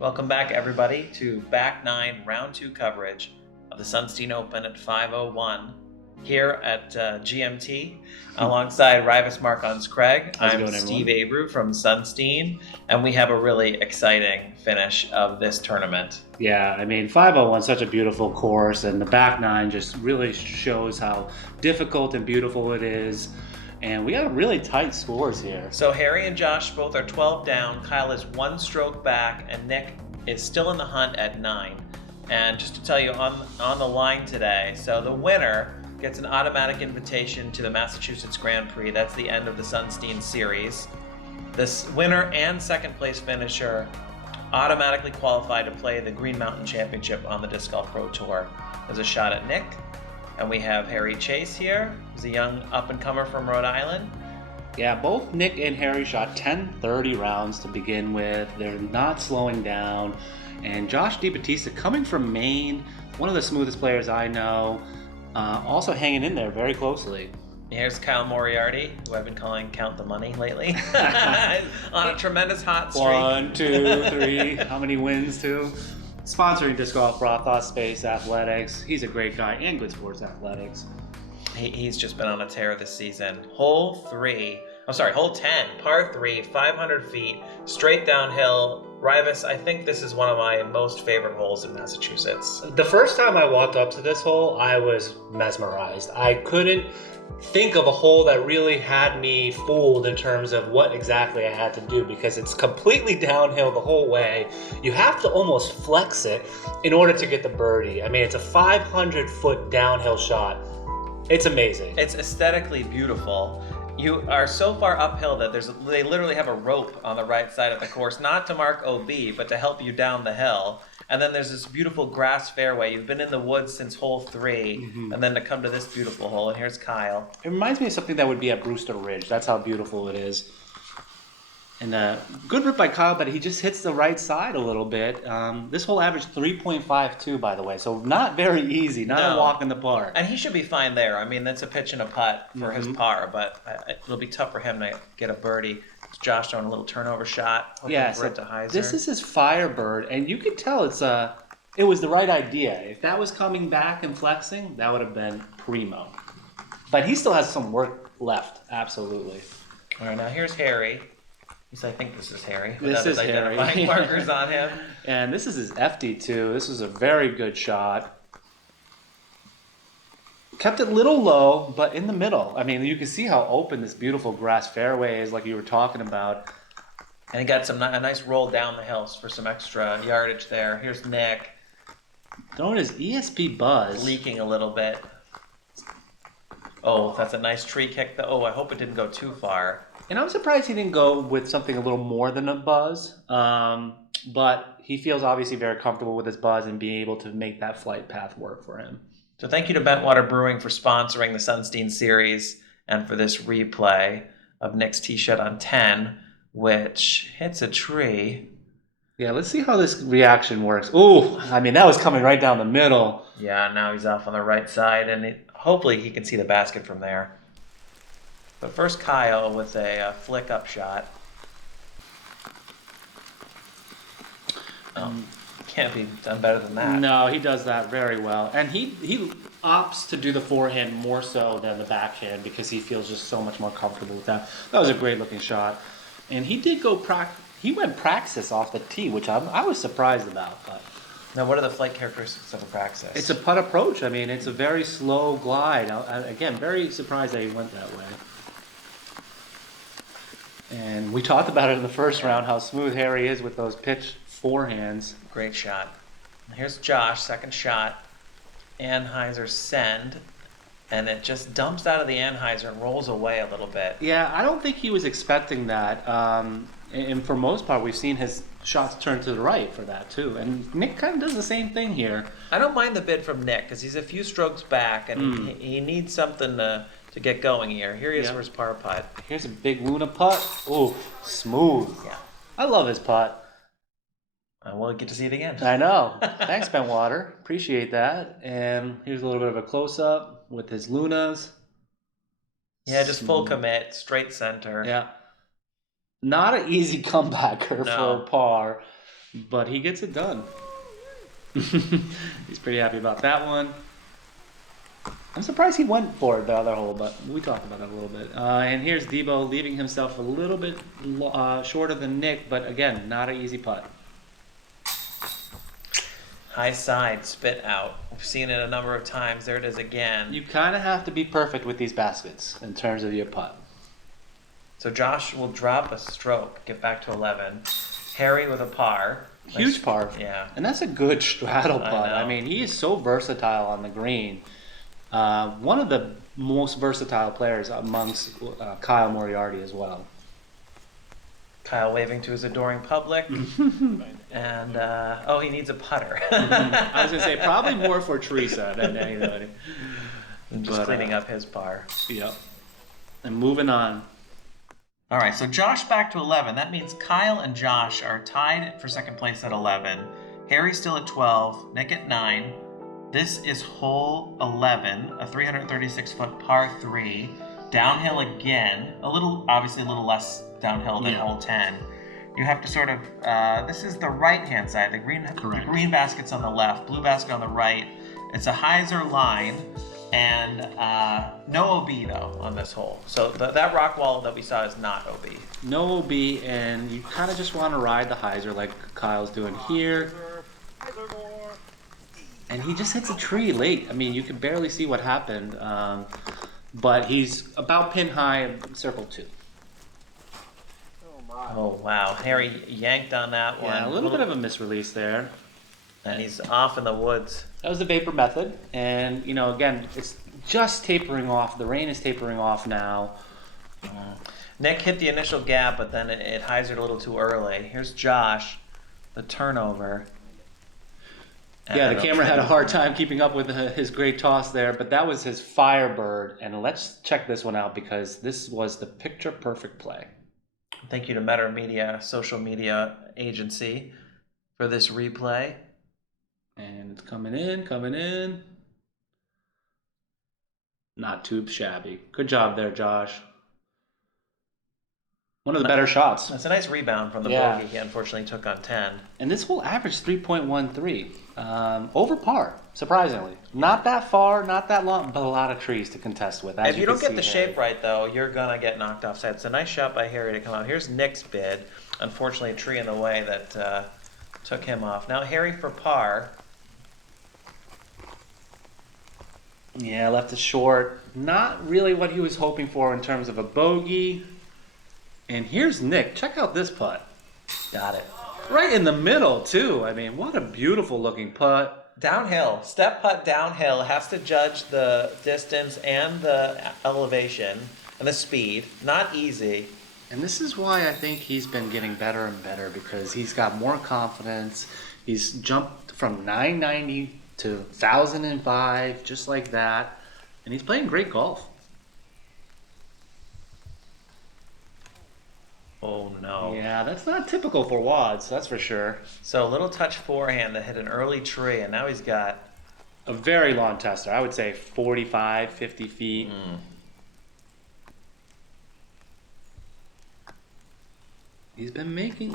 Welcome back, everybody, to Back 9 Round 2 coverage of the Sunstein Open at 5:01 here at GMT alongside Raivis Markons-Craig. I'm Steve Abreu from Sunstein, and we have a really exciting finish of this tournament. Yeah, I mean, 501 such a beautiful course, and the back nine just really shows how difficult and beautiful it is. And we got really tight scores here. So Harry and Josh both are 12 down. Kyle is 1 stroke back, and Nick is still in the hunt at 9. And just to tell you on the line today, so the winner gets an automatic invitation to the Massachusetts Grand Prix. That's the end of the Sunstein series. This winner and second place finisher automatically qualify to play the Green Mountain Championship on the Disc Golf Pro Tour. There's a shot at Nick. And we have Harry Chace here, who's a young up-and-comer from Rhode Island. Yeah, both Nick and Harry shot 10-30 rounds to begin with. They're not slowing down. And Josh DiBattista, coming from Maine, one of the smoothest players I know, also hanging in there very closely. Here's Kyle Moriarty, who I've been calling Count the Money lately, on a tremendous hot streak. 1, 2, 3, how many wins too? Sponsoring Disc Golf, Thought Space Athletics. He's a great guy, and Good Sports Athletics. He's just been on a tear this season. Hole 10, par 3, 500 feet, straight downhill. Raivis, I think this is one of my most favorite holes in Massachusetts. The first time I walked up to this hole, I was mesmerized. I couldn't think of a hole that really had me fooled in terms of what exactly I had to do, because it's completely downhill the whole way. You have to almost flex it in order to get the birdie. I mean, it's a 500-foot downhill shot. It's amazing. It's aesthetically beautiful. You are so far uphill that they literally have a rope on the right side of the course, not to mark OB, but to help you down the hill. And then there's this beautiful grass fairway. You've been in the woods since hole 3, and then to come to this beautiful hole. And here's Kyle. It reminds me of something that would be at Brewster Ridge. That's how beautiful it is. And good rip by Kyle, but he just hits the right side a little bit. This hole averaged 3.52, by the way, so not very easy, not a walk in the park. And he should be fine there. I mean, that's a pitch and a putt for his par, but it'll be tough for him to get a birdie. It's Josh throwing a little turnover shot. Yeah, so this is his Firebird, and you can tell it was the right idea. If that was coming back and flexing, that would have been primo. But he still has some work left, absolutely. All right, now here's Harry. I think this is Harry. This is Harry. Identifying markers on him. And this is his FD2. This was a very good shot. Kept it a little low, but in the middle. I mean, you can see how open this beautiful grass fairway is, like you were talking about. And he got a nice roll down the hill for some extra yardage there. Here's Nick. Throwing his ESP buzz. Leaking a little bit. Oh, that's a nice tree kick. I hope it didn't go too far. And I'm surprised he didn't go with something a little more than a buzz. But he feels obviously very comfortable with his buzz and being able to make that flight path work for him. So thank you to Bentwater Brewing for sponsoring the Sunstein series and for this replay of Nick's tee shot on 10, which hits a tree. Yeah, let's see how this reaction works. Ooh, I mean, that was coming right down the middle. Yeah, now he's off on the right side, and hopefully he can see the basket from there. But first, Kyle with a flick up shot. Can't be done better than that. No, he does that very well. And he opts to do the forehand more so than the backhand because he feels just so much more comfortable with that. That was a great looking shot. And he did he went praxis off the tee, which I was surprised about. But now, what are the flight characteristics of a praxis? It's a putt approach. I mean, it's a very slow glide. Again, very surprised that he went that way. And we talked about it in the first round, how smooth Harry is with those pitch forehands. Great shot. Here's Josh, second shot. Anheuser send. And it just dumps out of the Anheuser and rolls away a little bit. Yeah, I don't think he was expecting that. And for most part, we've seen his shots turn to the right for that, too. And Nick kind of does the same thing here. I don't mind the bid from Nick because he's a few strokes back, and he needs something to get going here. Here he is for his par putt. Here's a big Luna putt. Ooh, smooth. Yeah. I love his putt. We'll get to see it again. I know. Thanks, Bentwater. Appreciate that. And here's a little bit of a close-up with his Lunas. Yeah, just full commit, straight center. Yeah. Not an easy comebacker for par. but he gets it done. He's pretty happy about that one. I'm surprised he went for it the other hole, but we talked about it a little bit. And here's Debo leaving himself a little bit shorter than Nick, but again, not an easy putt. High side, spit out. We've seen it a number of times. There it is again. You kind of have to be perfect with these baskets in terms of your putt. So Josh will drop a stroke, get back to 11. Harry with a par. Huge par. Yeah. And that's a good straddle putt. I know. mean, he is so versatile on the green. One of the most versatile players amongst Kyle Moriarty as well. Kyle waving to his adoring public. And, he needs a putter. I was going to say, probably more for Teresa than anybody. Just cleaning up his par. Yep. And moving on. All right, so Josh back to 11. That means Kyle and Josh are tied for second place at 11. Harry's still at 12. Nick at 9. This is hole 11, a 336-foot par 3. Downhill again. Obviously a little less downhill than hole 10. You have to sort of, this is the right-hand side. The green basket's on the left, blue basket on the right. It's a hyzer line, and no OB, though, on this hole. So that rock wall that we saw is not OB. No OB, and you kind of just want to ride the hyzer like Kyle's doing here. And he just hits a tree late. I mean, you can barely see what happened, but he's about pin high in circle 2. Oh, wow. Harry yanked on that one. Yeah, a little bit of a misrelease there. And he's off in the woods. That was the vapor method. And, again, it's just tapering off. The rain is tapering off now. Nick hit the initial gap, but then it hyzered a little too early. Here's Josh, the turnover. Yeah, the camera had a hard time keeping up with his great toss there, but that was his Firebird. And let's check this one out because this was the picture-perfect play. Thank you to Meta Media, social media agency, for this replay. And it's coming in. Not too shabby. Good job there, Josh. One of the better shots. That's a nice rebound from the bogey he unfortunately took on 10. And this will average 3.13. Over par, surprisingly. Not that far, not that long, but a lot of trees to contest with. If you don't get the shape right, though, you're going to get knocked offside. It's a nice shot by Harry to come out. Here's Nick's bid. Unfortunately, a tree in the way that took him off. Now Harry for par. Yeah, left it short. Not really what he was hoping for in terms of a bogey. And here's Nick. Check out this putt. Got it. Right in the middle, too. I mean, what a beautiful looking putt. Downhill. Step putt downhill. Has to judge the distance and the elevation and the speed. Not easy. And this is why I think he's been getting better and better because he's got more confidence. He's jumped from 990 to 1005, just like that. And he's playing great golf. Oh, no. Yeah, that's not typical for Wads, that's for sure. So a little touch forehand that hit an early tree, and now he's got a very long tester. I would say 45, 50 feet. He's been making,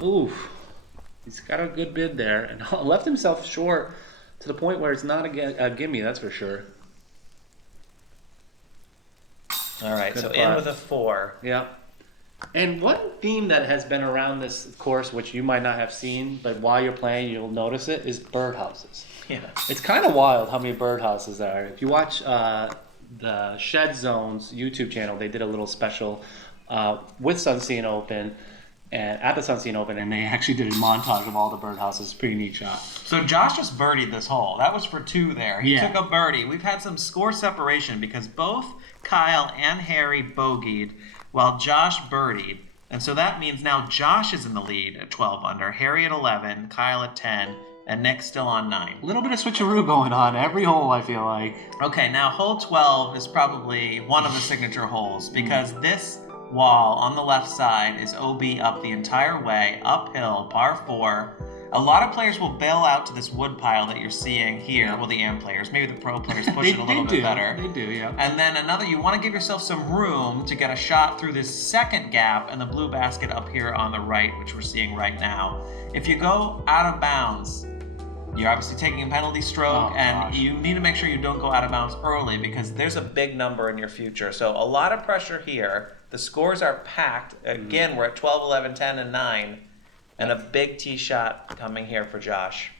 he's got a good bid there and left himself short to the point where it's not a gimme, that's for sure. All right, Good so putt. in with a 4. Yeah. And one theme that has been around this course, which you might not have seen, but while you're playing, you'll notice it, is birdhouses. Yeah. It's kind of wild how many birdhouses there are. If you watch the Shed Zones YouTube channel, they did a little special with Sunstein Open, and at the Sunstein Open, and they actually did a montage of all the birdhouses. Pretty neat shot. So Josh just birdied this hole. That was for 2 there. He took a birdie. We've had some score separation because both Kyle and Harry bogeyed while Josh birdied. And so that means now Josh is in the lead at 12 under, Harry at 11, Kyle at 10, and Nick still on 9. A little bit of switcheroo going on every hole, I feel like. Okay, now hole 12 is probably one of the signature holes because this wall on the left side is OB up the entire way, uphill, par 4. A lot of players will bail out to this wood pile that you're seeing here. Well, the AM players, maybe the pro players push it a little bit better. They do, yeah. And then you want to give yourself some room to get a shot through this second gap and the blue basket up here on the right, which we're seeing right now. If you go out of bounds, you're obviously taking a penalty stroke, and you need to make sure you don't go out of bounds early because there's a big number in your future. So a lot of pressure here. The scores are packed. Again, we're at 12, 11, 10, and 9. And a big tee shot coming here for Josh.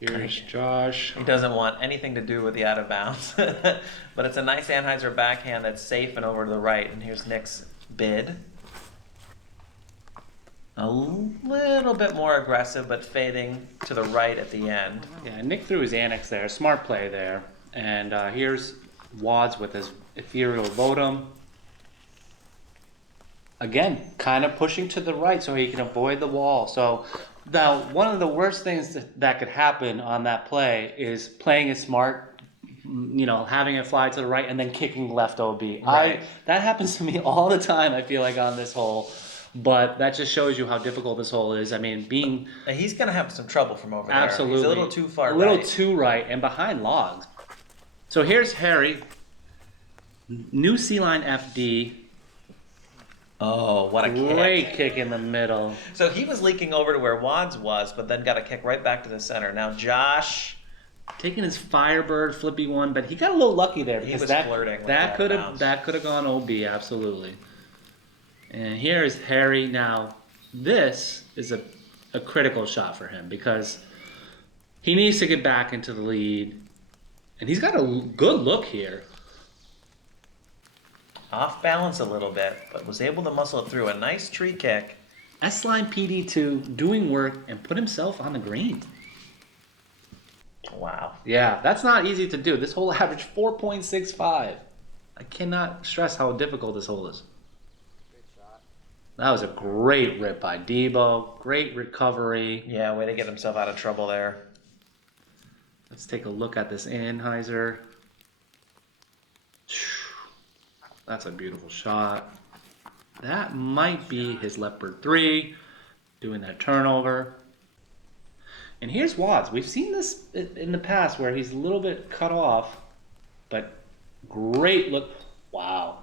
Here's Josh. He doesn't want anything to do with the out of bounds. But it's a nice Anheuser backhand that's safe and over to the right. And here's Nick's bid. A little bit more aggressive, but fading to the right at the end. Yeah, Nick threw his annex there. Smart play there. And here's Wads with his ethereal Votum. Again, kind of pushing to the right so he can avoid the wall. So now one of the worst things that could happen on that play is playing it smart, having it fly to the right and then kicking left OB. Right. That happens to me all the time, I feel like, on this hole. But that just shows you how difficult this hole is. I mean, he's going to have some trouble from over there. Absolutely. He's a little too far right. A little too right and behind logs. So here's Harry. New C-line FD. Oh, what a Great kick in the middle. So he was leaking over to where Wads was, but then got a kick right back to the center. Now Josh taking his Firebird flippy one, but he got a little lucky there because flirting with that could have gone OB, absolutely. And here is Harry. Now this is a critical shot for him because he needs to get back into the lead, and he's got a good look here. Off balance a little bit, but was able to muscle it through a nice tree kick. S-Line PD2 doing work and put himself on the green. Wow. Yeah, that's not easy to do. This hole averaged 4.65. I cannot stress how difficult this hole is. Good shot. That was a great rip by Debo. Great recovery. Yeah, way to get himself out of trouble there. Let's take a look at this Anheuser. That's a beautiful shot. That might be his leopard 3, doing that turnover. And here's Wads. We've seen this in the past where he's a little bit cut off, but great look. Wow.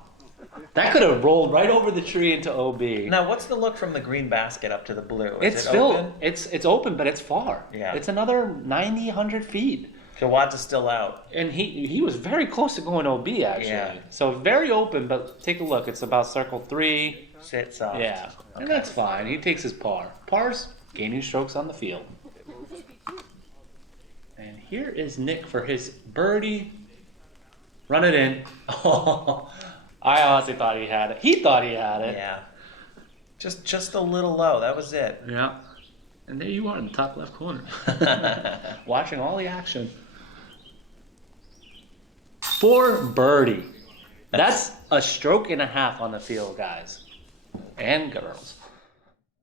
That could have rolled right over the tree into OB. Now, what's the look from the green basket up to the blue? Is It's it still open? it's open, but it's far. Yeah. It's another 90, 100 feet. So Wads is still out. And he was very close to going OB, actually. Yeah. So very open, but take a look. It's about circle 3. Sit soft. Yeah. Okay. And that's fine. He takes his par. Par's gaining strokes on the field. And here is Nick for his birdie. Run it in. Oh, I honestly thought he had it. He thought he had it. Yeah. Just a little low. That was it. Yeah. And there you are in the top left corner. Watching all the action. For birdie. That's a stroke and a half on the field, guys. And girls.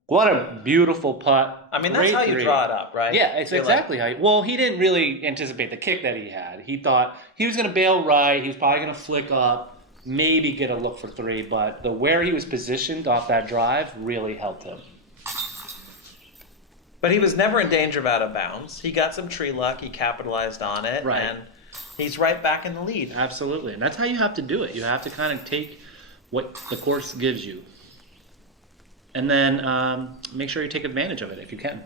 What a beautiful putt. I mean, that's Great how you three. draw it up, right? Yeah, it's exactly how. Well, he didn't really anticipate the kick that he had. He thought he was going to bail right. He was probably going to flick up, maybe get a look for 3. But where he was positioned off that drive really helped him. But he was never in danger of out of bounds. He got some tree luck. He capitalized on it. Right. And he's right back in the lead. Absolutely. And that's how you have to do it. You have to kind of take what the course gives you. And then make sure you take advantage of it if you can.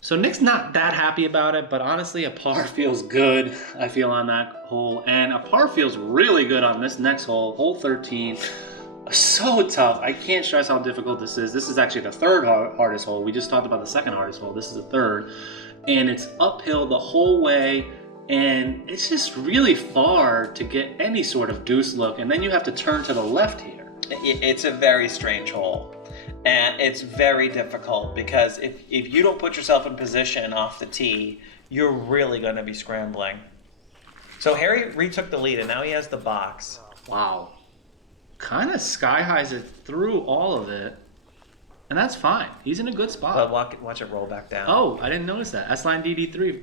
So Nick's not that happy about it, but honestly, a par feels good, I feel, on that hole. And a par feels really good on this next hole, hole 13. So tough. I can't stress how difficult this is. This is actually the third hardest hole. We just talked about the second hardest hole. This is the third. And it's uphill the whole way. And it's just really far to get any sort of deuce look. And then you have to turn to the left here. It's a very strange hole. And it's very difficult because if you don't put yourself in position off the tee, you're really going to be scrambling. So Harry retook the lead, and now he has the box. Wow. Kind of sky highs it through all of it. And that's fine. He's in a good spot. But watch it roll back down. Oh, I didn't notice that. S-Line DD3.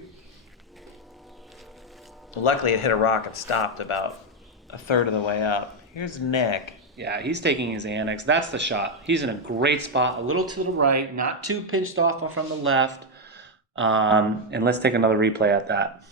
Well, luckily it hit a rock and stopped about a third of the way up. Here's Nick. Yeah, he's taking his annex. That's the shot. He's in a great spot, a little to the right, not too pinched off from the left. And let's take another replay at that.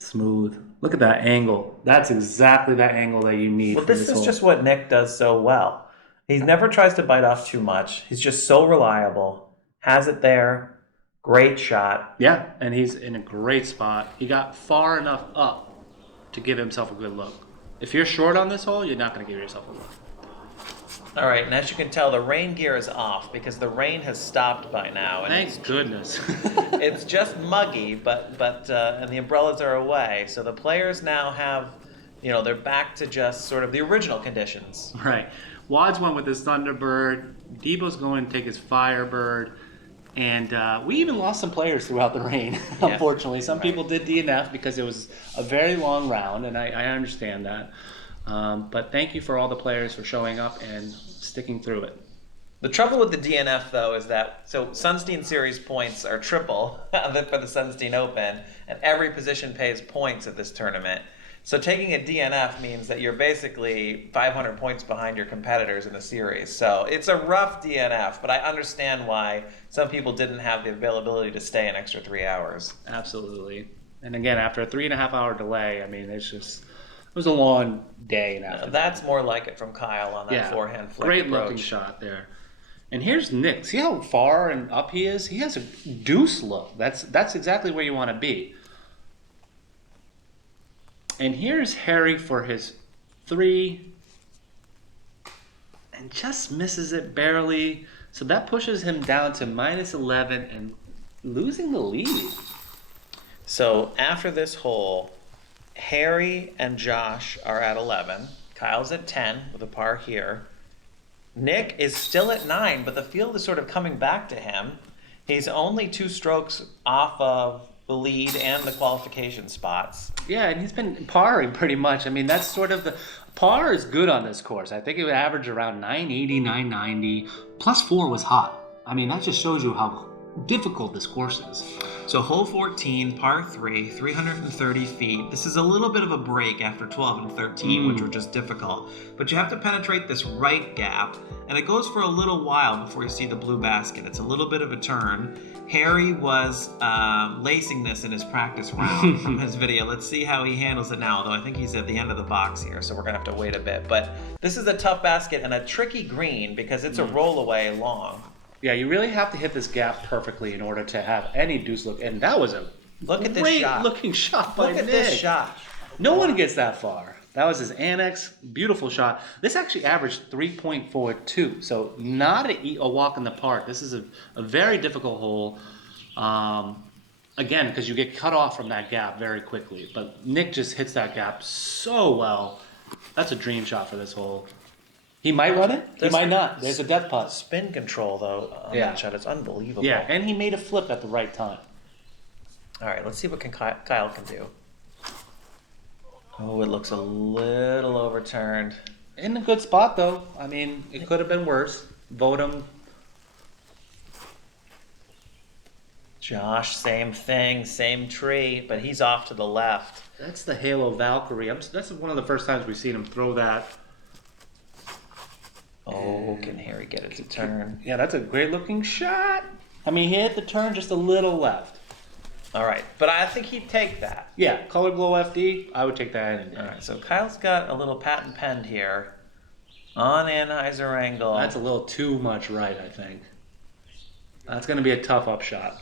Smooth. Look at that angle. That's exactly that angle that you need. Well, for this is hole. just what Nick does so well. He never tries to bite off too much. He's just so reliable. Has it there. Great shot. Yeah, and he's in a great spot. He got far enough up to give himself a good look. If you're short on this hole, you're not going to give yourself a look. All right, and as you can tell, the rain gear is off because the rain has stopped by now. And Thank goodness. it's just muggy, but and the umbrellas are away. So the players now have, they're back to just sort of the original conditions. Right. Wads went with his Thunderbird. Debo's going to take his Firebird. And we even lost some players throughout the rain, unfortunately. Some people did DNF because it was a very long round, and I understand that. But thank you for all the players for showing up and sticking through it. The trouble with the DNF, though, is that Sunstein Series points are triple for the Sunstein Open, and every position pays points at this tournament. So taking a DNF means that you're basically 500 points behind your competitors in the series. So it's a rough DNF, but I understand why some people didn't have the availability to stay an extra 3 hours. Absolutely. And again, after a 3.5 hour delay, I mean, it was a long day. That's more like it from Kyle on that forehand flick great approach. Looking shot there. And here's Nick. See how far and up he is? He has a deuce look. That's exactly where you want to be. And here's Harry for his 3. And just misses it barely. So that pushes him down to -11 and losing the lead. So after this hole, Harry and Josh are at 11. Kyle's at 10 with a par here. Nick is still at 9, but the field is sort of coming back to him. He's only 2 strokes off of the lead and the qualification spots. Yeah, and he's been parring pretty much. I mean, that's sort of the par is good on this course. I think it would average around 980, 990. +4 was hot. I mean, that just shows you how difficult this course is. So hole 14, par 3, 330 feet. This is a little bit of a break after 12 and 13, which were just difficult. But you have to penetrate this right gap, and it goes for a little while before you see the blue basket. It's a little bit of a turn. Harry was lacing this in his practice round from his video. Let's see how he handles it now, though I think he's at the end of the box here, so we're going to have to wait a bit. But this is a tough basket and a tricky green because it's a roll-away long. Yeah, you really have to hit this gap perfectly in order to have any deuce look. And that was a great looking shot by Nick. Look at this shot. No one gets that far. That was his annex. Beautiful shot. This actually averaged 3.42, so not a walk in the park. This is a very difficult hole. Again, because you get cut off from that gap very quickly. But Nick just hits that gap so well. That's a dream shot for this hole. He might run it. He might not. There's a death putt. Spin control, though, on that shot. It's unbelievable. Yeah, and he made a flip at the right time. All right, let's see what Kyle can do. Oh, it looks a little overturned. In a good spot, though. I mean, it could have been worse. Vote him. Josh, same thing, same tree, but he's off to the left. That's the Halo Valkyrie. That's one of the first times we've seen him throw that. Oh, can Harry get it to turn? Yeah, that's a great looking shot. I mean, he hit the turn just a little left. All right, but I think he'd take that. Yeah, Color Glow FD, I would take that any day. All right, so Kyle's got a little patent penned here on Anheuser angle. That's a little too much right, I think. That's going to be a tough upshot.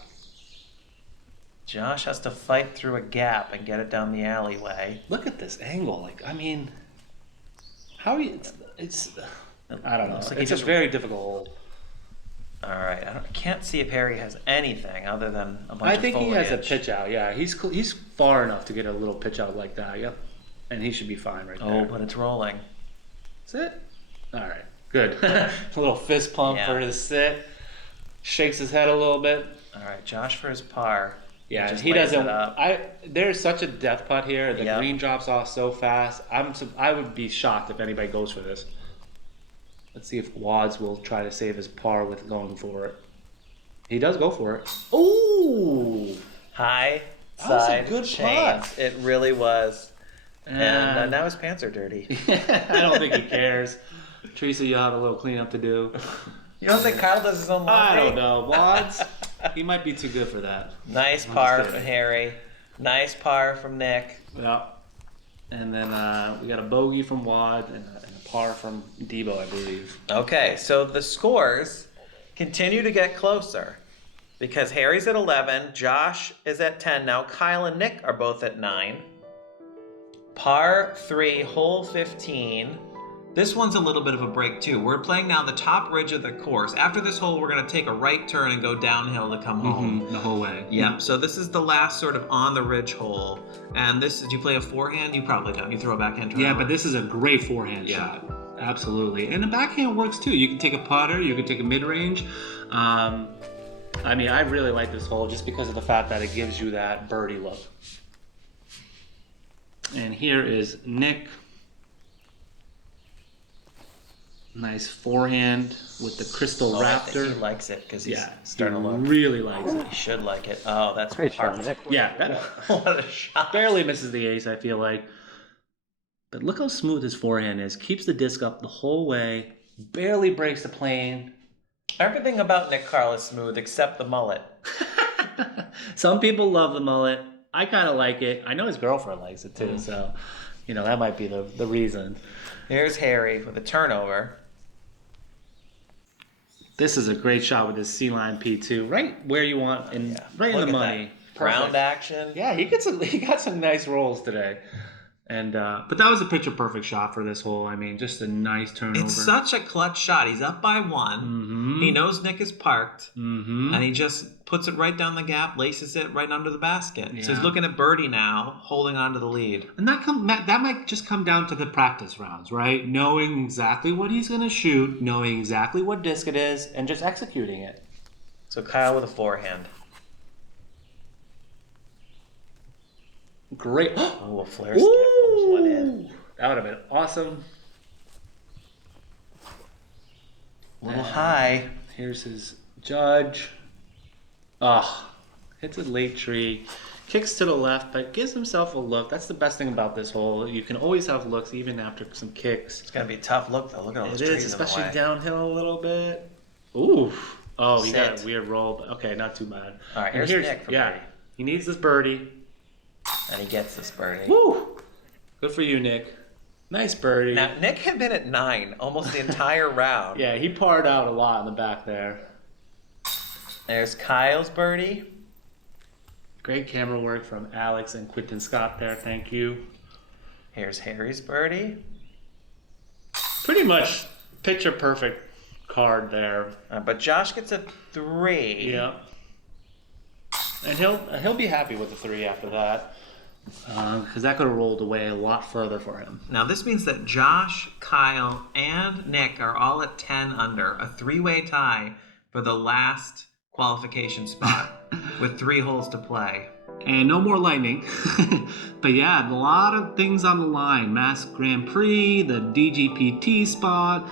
Josh has to fight through a gap and get it down the alleyway. Look at this angle. Like, I mean, how are you? It's I don't know. Like it's a very difficult hole. All right, I can't see if Harry has anything other than a bunch of foliage. I think he has a pitch out. Yeah, he's far enough to get a little pitch out like that. Yep, and he should be fine right there. Oh, but it's rolling. That's it. All right, good. A little fist pump for his sit. Shakes his head a little bit. All right, Josh for his par. Yeah, he doesn't. There's such a death putt here. The green drops off so fast. I would be shocked if anybody goes for this. Let's see if Wads will try to save his par with going for it. He does go for it. Ooh! High That was a side good chance. putt. It really was. And now his pants are dirty. I don't think he cares. Teresa, you'll have a little cleanup to do. You don't think Kyle does his own laundry? I don't know. Wads, he might be too good for that. Nice par from Harry. Nice par from Nick. Yeah. And then we got a bogey from Wad and a par from Debo, I believe. Okay, so the scores continue to get closer because Harry's at 11, Josh is at 10 now, Kyle and Nick are both at 9. Par 3, hole 15. This one's a little bit of a break too. We're playing now the top ridge of the course. After this hole, we're going to take a right turn and go downhill to come home. The whole way. Yep, so this is the last sort of on the ridge hole. And this, did you play a forehand? You probably don't. You throw a backhand turn. Yeah, but this is a great forehand shot. Absolutely. And the backhand works too. You can take a putter, you can take a mid-range. I mean, I really like this hole just because of the fact that it gives you that birdie look. And here is Nick. Nice forehand with the crystal raptor. I think he likes it because he's starting to look. Really likes it. He should like it. Oh, that's Great shot, perfect. Nick. Yeah, What a shot. barely misses the ace, I feel like. But look how smooth his forehand is. Keeps the disc up the whole way. Barely breaks the plane. Everything about Nick Carl is smooth except the mullet. Some people love the mullet. I kind of like it. I know his girlfriend likes it too, so that might be the reason. Here's Harry with a turnover. This is a great shot with his C-line P2, right where you want, and right in Look the at money. that. Round action. Yeah, he got some nice rolls today. And but that was a picture perfect shot for this hole. I mean, just a nice turnover. It's such a clutch shot. He's up by one. Mm-hmm. He knows Nick is parked. Mm-hmm. And he just puts it right down the gap, laces it right under the basket. Yeah. So he's looking at birdie now, holding on to the lead. And that might just come down to the practice rounds, right? Knowing exactly what he's going to shoot, knowing exactly what disc it is, and just executing it. So Kyle with a forehand. Great. Oh, a flare skip. Almost went in. That would have been awesome. A little high. Here's his judge. Hits a late tree. Kicks to the left, but gives himself a look. That's the best thing about this hole. You can always have looks, even after some kicks. It's going to be a tough look, though. Look at all those It trees is, in the especially way. downhill a little bit. Ooh. Oh, he got Sit. a weird roll. But okay, not too bad. All right, And here's Nick for birdie. He needs this birdie. And he gets this birdie. Woo! Good for you, Nick. Nice birdie. Now, Nick had been at 9 almost the entire round. Yeah, he parred out a lot in the back there. There's Kyle's birdie. Great camera work from Alex and Quinten Scott there. Thank you. Here's Harry's birdie. Pretty much picture perfect card there. But Josh gets a 3. Yeah. And he'll be happy with the 3 after that. Because that could have rolled away a lot further for him. Now this means that Josh, Kyle, and Nick are all at 10 under. A 3-way tie for the last qualification spot with 3 holes to play. And no more lightning. But yeah, a lot of things on the line. Mass Grand Prix, the DGPT spot,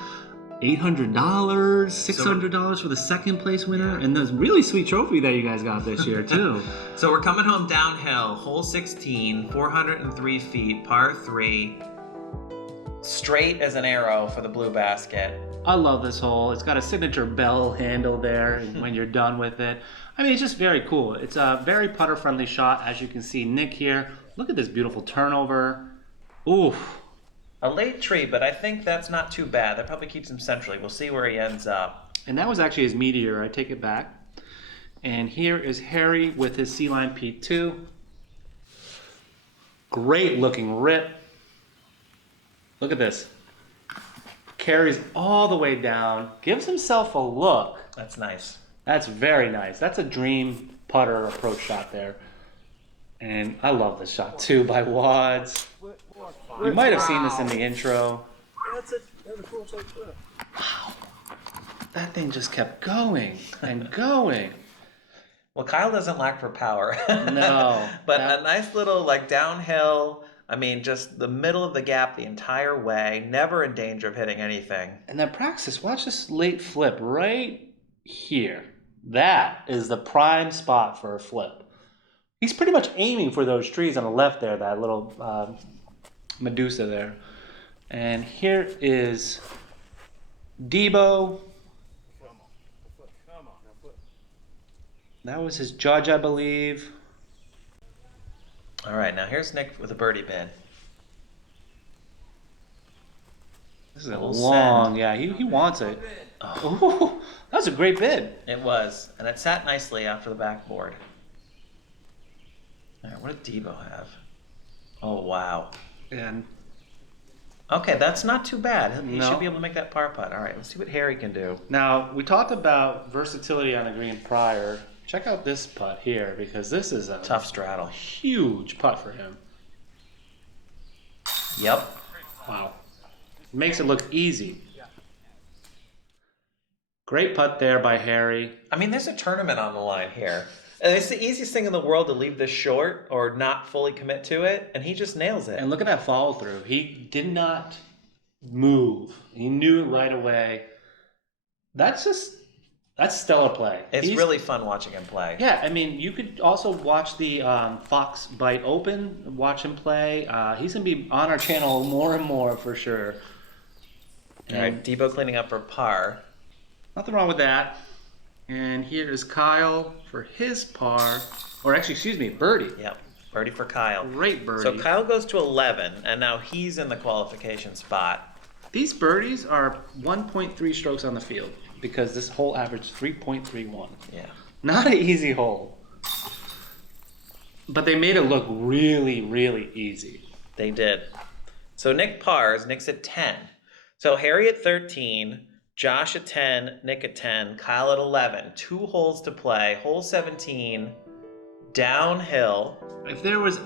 $800, $600 for the second place winner, and the really sweet trophy that you guys got this year too. So we're coming home downhill, hole 16, 403 feet, par 3, straight as an arrow for the blue basket. I love this hole. It's got a signature bell handle there when you're done with it. I mean, it's just very cool. It's a very putter-friendly shot. As you can see, Nick here. Look at this beautiful turnover. Oof. A late tree, but I think that's not too bad. That probably keeps him centrally. We'll see where he ends up. And that was actually his meteor. I take it back. And here is Harry with his C-Line P2. Great looking rip. Look at this. Carries all the way down. Gives himself a look. That's nice. That's very nice. That's a dream putter approach shot there. And I love this shot too by Wads. You might have seen this in the intro. Wow. That thing just kept going and going. Well, Kyle doesn't lack for power. No. But a nice little like downhill, I mean, just the middle of the gap the entire way, never in danger of hitting anything. And then practice, watch this late flip right here. That is the prime spot for a flip. He's pretty much aiming for those trees on the left there, that little Medusa there. And here is Debo. That was his judge, I believe. All right, now here's Nick with a birdie bid. This is a We'll long, send. yeah, he wants it. Oh, Ooh, that was a great bid. it was, and it sat nicely after the backboard. All right, what did Debo have? Oh, wow. And Okay, that's not too bad. He No. should be able to make that par putt. All right, let's see what Harry can do. now, we talked about versatility on the green prior. Check out this putt here, because this is a Tough straddle. huge putt for him. Yep. Wow. Makes it look easy. Great putt there by Harry. I mean, there's a tournament on the line here. And it's the easiest thing in the world to leave this short or not fully commit to it, and he just nails it. And look at that follow through. He did not move. He knew it right away. That's stellar play. It's He's- really fun watching him play. Yeah, I mean, you could also watch the Fox Bite Open, watch him play. He's going to be on our channel more and more for sure. All right, Debo cleaning up for par. Nothing wrong with that. And here is Kyle for his par, or actually, excuse me, birdie. Yep, birdie for Kyle. Great birdie. So Kyle goes to 11, and now he's in the qualification spot. These birdies are 1.3 strokes on the field because this hole averaged 3.31. Yeah. Not an easy hole. But they made it look really, really easy. They did. So Nick pars, Nick's at 10. So Harry at 13, Josh at 10, Nick at 10, Kyle at 11. 2 holes to play. Hole 17, downhill. If there was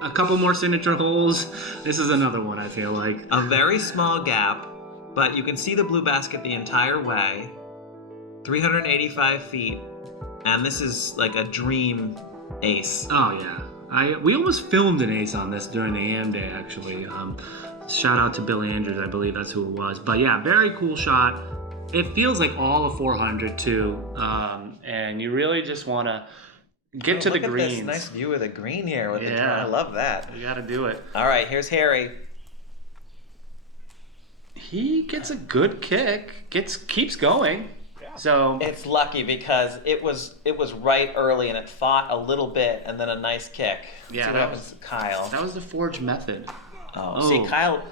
a couple more signature holes, this is another one, I feel like. A very small gap, but you can see the blue basket the entire way. 385 feet. And this is like a dream ace. Oh, yeah. We almost filmed an ace on this during the AM day, actually. Shout out to Billy Andrews, I believe that's who it was. But yeah, very cool shot. It feels like all of 400 too. And you really just want to get to the Look at greens. this nice view of the green here with the Yeah. turn. I love that. You got to do it. All right, here's Harry. He gets a good kick, keeps going. So It's lucky because it was right early and it fought a little bit and then a nice kick. Yeah, See what that happens to Kyle. that was the Forge method. Oh, see, Kyle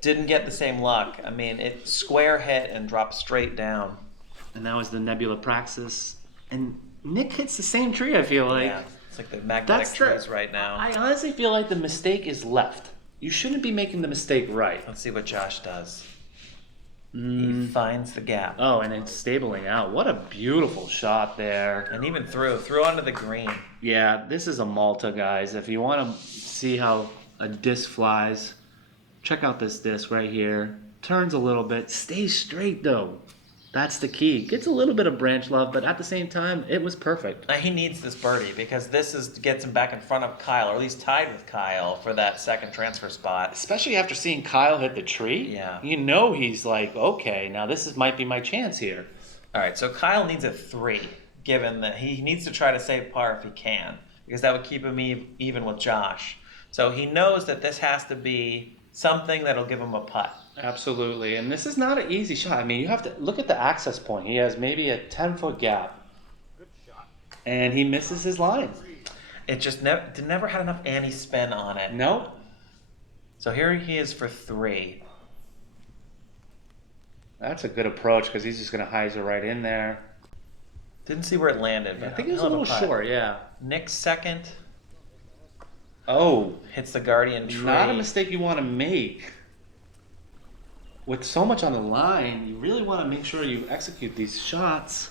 didn't get the same luck. I mean, it square hit and dropped straight down. And that was the Nebula Praxis. And Nick hits the same tree, I feel like. Yeah, it's like the magnetic That's true. trees right now. I honestly feel like the mistake is left. You shouldn't be making the mistake right. Let's see what Josh does. He finds the gap. Oh, and it's stabling out. What a beautiful shot there. And even threw onto the green. Yeah, this is a Malta, guys. If you want to see how a disc flies, check out this disc right here. Turns a little bit, stays straight though. That's the key. Gets a little bit of branch love, but at the same time, it was perfect. Now, he needs this birdie because gets him back in front of Kyle, or at least tied with Kyle for that second transfer spot. Especially after seeing Kyle hit the tree. Yeah. You know he's like, okay, now might be my chance here. All right, so Kyle needs a 3, given that he needs to try to save par if he can, because that would keep him even with Josh. So he knows that this has to be something that'll give him a putt. Absolutely, and this is not an easy shot. I mean, you have to look at the access point. He has maybe a 10-foot gap, and he misses his line. It just never had enough anti-spin on it. Nope. So here he is for 3. That's a good approach because he's just going to hyzer right in there. Didn't see where it landed, but I think it was a he'll have little putt. short, yeah. Nick's second Oh, hits the guardian tree. not a mistake you want to make. With so much on the line, you really want to make sure you execute these shots.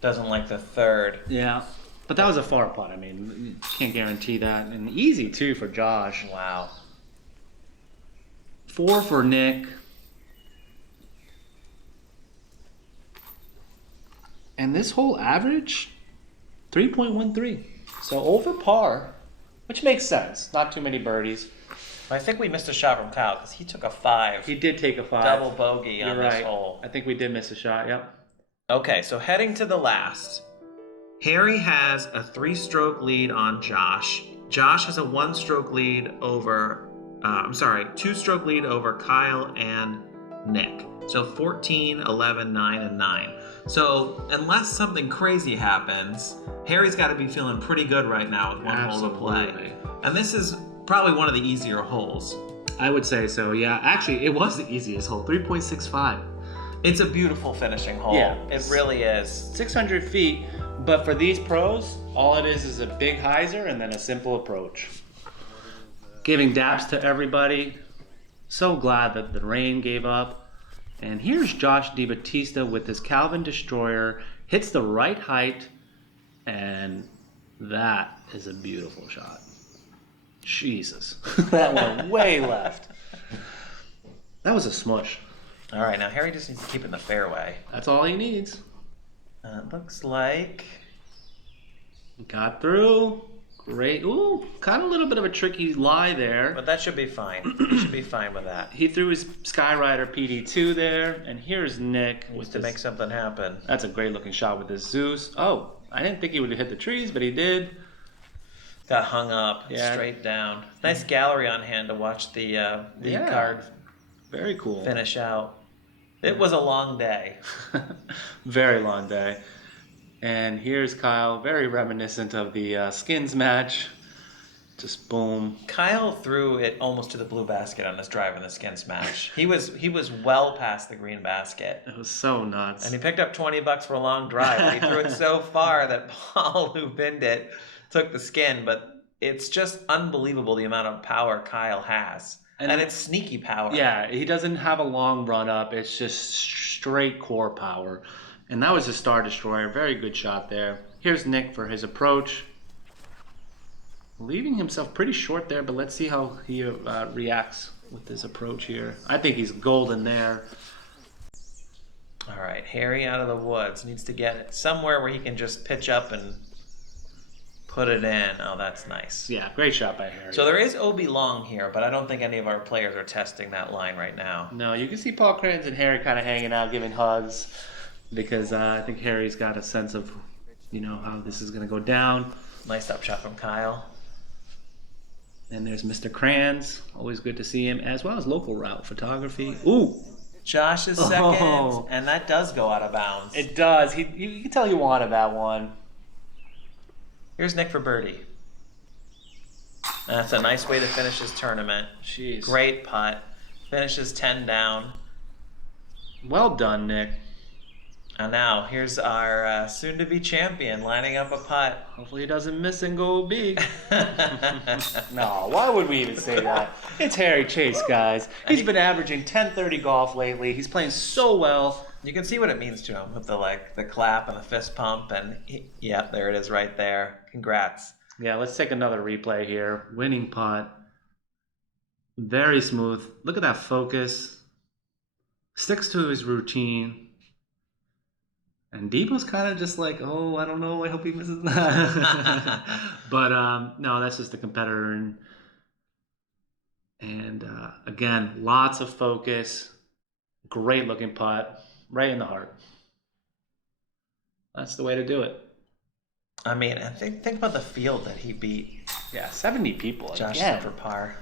Doesn't like the 3rd. Yeah. But that was a far putt. I mean, you can't guarantee that. And easy, too, for Josh. Wow. 4 for Nick. And this whole average, 3.13. So over par, which makes sense. Not too many birdies. I think we missed a shot from Kyle because he took a 5. He did take a 5. Double bogey You're on right. this hole. I think we did miss a shot, yep. Okay, so heading to the last. Harry has a 3-stroke lead on Josh. Josh has a 1-stroke lead over I'm sorry, 2-stroke lead over Kyle and Nick. So 14, 11, 9, and 9. So unless something crazy happens, Harry's got to be feeling pretty good right now with one hole to play. And this is probably one of the easier holes. I would say so, yeah. Actually, it was the easiest hole, 3.65. It's a beautiful finishing hole. Yeah. It really is. 600 feet, but for these pros, all it is a big hyzer and then a simple approach. Giving daps to everybody. So glad that the rain gave up. And here's Josh DiBattista with his Calvin Destroyer. Hits the right height, and that is a beautiful shot. Jesus. That went way left. That was a smush. All right, now Harry just needs to keep it in the fairway. That's all he needs. Looks like... Got through. Great. Ooh, kind of a little bit of a tricky lie there. But that should be fine. He should be fine with that. He threw his Skyrider PD2 there, and here's Nick. Needs to make something happen. That's a great looking shot with his Zeus. Oh, I didn't think he would have hit the trees, but he did. Got hung up, straight down. Nice gallery on hand to watch the lead card Very cool. finish out. It was a long day. Very long day. And here's Kyle, very reminiscent of the skins match. Just boom. Kyle threw it almost to the blue basket on his drive in the skins match. He was well past the green basket. It was so nuts. And he picked up $20 for a long drive. And he threw it so far that Paul, who binned it, took the skin. But it's just unbelievable the amount of power Kyle has. And it's sneaky power. Yeah, he doesn't have a long run up. It's just straight core power. And that was a Star Destroyer. Very good shot there. Here's Nick for his approach. Leaving himself pretty short there, but let's see how he reacts with his approach here. I think he's golden there. All right, Harry out of the woods. Needs to get it somewhere where he can just pitch up and put it in. Oh, that's nice. Yeah, great shot by Harry. So there is OB long here, but I don't think any of our players are testing that line right now. No, you can see Paul Crans and Harry kind of hanging out, giving hugs, because I think Harry's got a sense of, how this is going to go down. Nice up shot from Kyle. And there's Mr. Crans. Always good to see him, as well as local route photography. Ooh! Josh is second, and that does go out of bounds. It does. You can tell he wanted that one. Here's Nick for birdie. That's a nice way to finish his tournament. Jeez. Great putt. Finishes 10 down. Well done, Nick. And now, here's our soon-to-be champion lining up a putt. Hopefully he doesn't miss and go big. No, why would we even say that? It's Harry Chace, guys. He's been averaging 1030 golf lately. He's playing so well. You can see what it means to him with the clap and the fist pump. And yeah, there it is right there. Congrats. Yeah, let's take another replay here. Winning putt. Very smooth. Look at that focus. Sticks to his routine. And Debo's kind of just like, oh, I don't know. I hope he misses that. But no, that's just the competitor. And again, lots of focus. Great looking putt. Right in the heart. That's the way to do it. I mean, think about the field that he beat. Yeah, 70 people. Josh for par.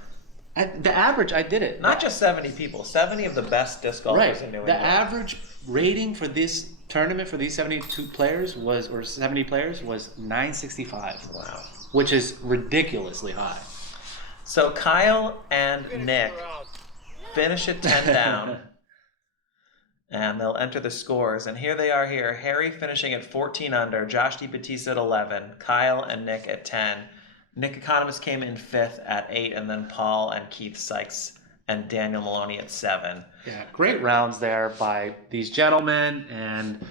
The average, I did it. Not just 70 people. 70 of the best disc golfers in New England. The average rating for this tournament for these 70 players was 965. Wow. Which is ridiculously high. So Kyle and Nick finish at 10 down. And they'll enter the scores. And here they are here. Harry finishing at 14 under. Josh DiBattista at 11. Kyle and Nick at 10. Nick Economist came in 5th at 8. And then Paul and Keith Sykes and Daniel Maloney at 7. Yeah, great rounds there by these gentlemen. And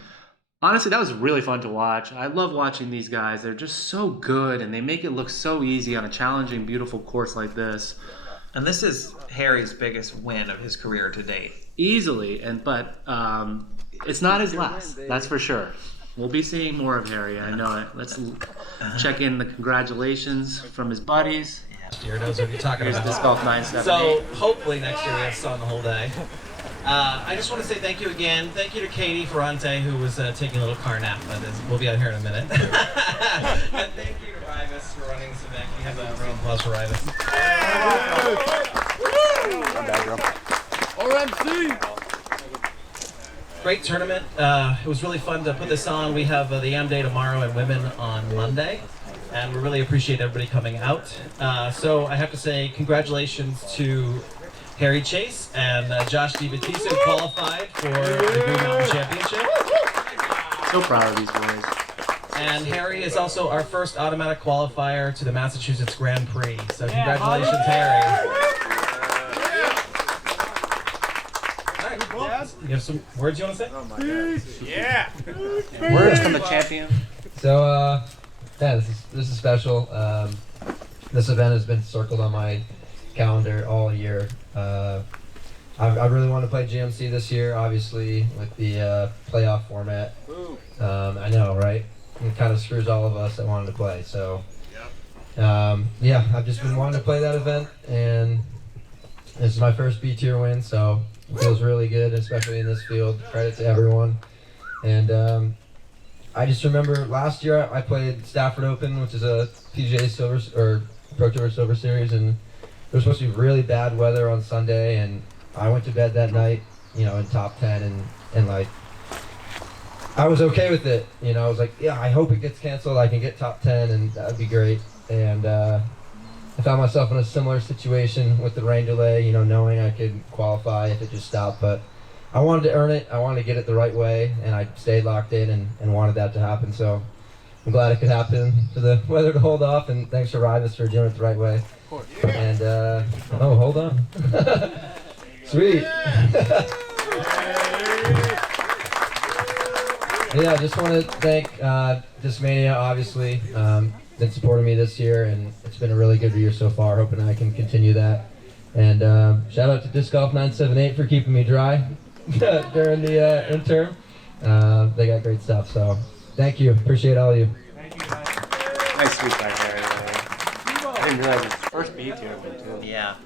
honestly, that was really fun to watch. I love watching these guys. They're just so good. And they make it look so easy on a challenging, beautiful course like this. And this is Harry's biggest win of his career to date. Easily, but it's not his last. That's for sure. We'll be seeing more of Harry. I know it. Let's check in the congratulations from his buddies. Steer knows what you're talking Here's about. Discgolf 978. So hopefully next year we have sun the whole day. I just want to say thank you again. Thank you to Katie Ferrante, who was taking a little car nap. We'll be out here in a minute. And thank you to Raivis for running this event. We have a round of applause for Raivis. bro. Great tournament. It was really fun to put this on. We have the Am Day tomorrow and women on Monday, and we really appreciate everybody coming out. So I have to say congratulations to Harry Chace and Josh DiBattista, who qualified for the Green Mountain Championship. So proud of these boys. And Harry is also our first automatic qualifier to the Massachusetts Grand Prix. So congratulations, Harry. You have some words you want to say? Oh my God. Yeah. Words from the champion. So, yeah, this is special. This event has been circled on my calendar all year. I really want to play GMC this year, obviously, with the playoff format. I know, right? It kind of screws all of us that wanted to play. So, yeah, I've just been wanting to play that event, and this is my first B tier win, so it feels really good, especially in this field. Credit to everyone. And I just remember last year I played Stafford Open, which is a PGA Silver or Pro Tour Silver Series, and there was supposed to be really bad weather on Sunday, and I went to bed that night, you know, in top 10, and like, I was okay with it. You know, I was like, yeah, I hope it gets canceled. I can get top 10, and that would be great. And I found myself in a similar situation with the rain delay, you know, knowing I could qualify if it just stopped. But I wanted to earn it. I wanted to get it the right way, and I stayed locked in and wanted that to happen. So I'm glad it could happen for the weather to hold off, and thanks to Raivis for doing it the right way. And, oh, hold on. Sweet. Yeah, I just want to thank Discmania, obviously. Been supporting me this year, and it's been a really good year so far. Hoping I can continue that. And shout out to Discgolf 978 for keeping me dry during the interim. They got great stuff, so thank you. Appreciate all of you. Thank you, guys. Nice sweep by Harry. I didn't realize it's the first B tier win too. Yeah.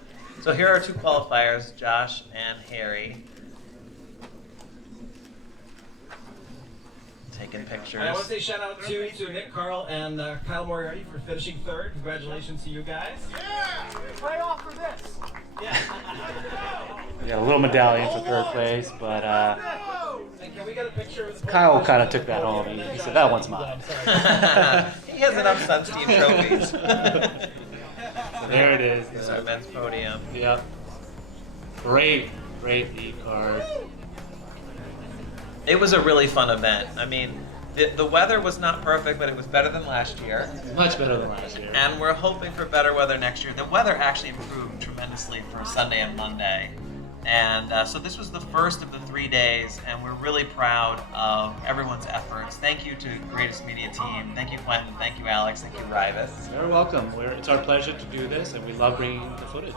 So here are two qualifiers, Josh and Harry. Taking pictures. And I want to say shout out to Nick, Carl, and Kyle Moriarty for finishing third. Congratulations to you guys. Yeah. Play off for this. Yeah. We got a little medallion for third place, but And can we get a picture of the Kyle kind of took that home. He said, that one's mine. He has enough Sunstein trophies. There it is. It's our men's podium. Yep. Great lead card. It was a really fun event. I mean, the weather was not perfect, but it was better than last year. Much better than last year. And we're hoping for better weather next year. The weather actually improved tremendously for Sunday and Monday. And so this was the first of the 3 days, and we're really proud of everyone's efforts. Thank you to the Greatest Media team. Thank you, Quinten. Thank you, Alex. Thank you, Raivis. You're welcome. It's our pleasure to do this, and we love bringing the footage.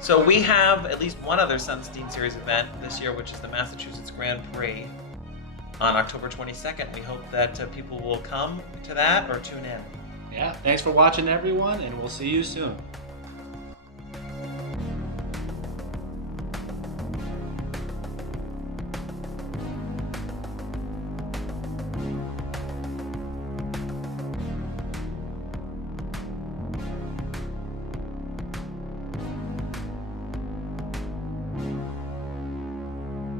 So we have at least one other Sunstein Series event this year, which is the Massachusetts Grand Prix on October 22nd. We hope that people will come to that or tune in. Yeah, thanks for watching, everyone, and we'll see you soon.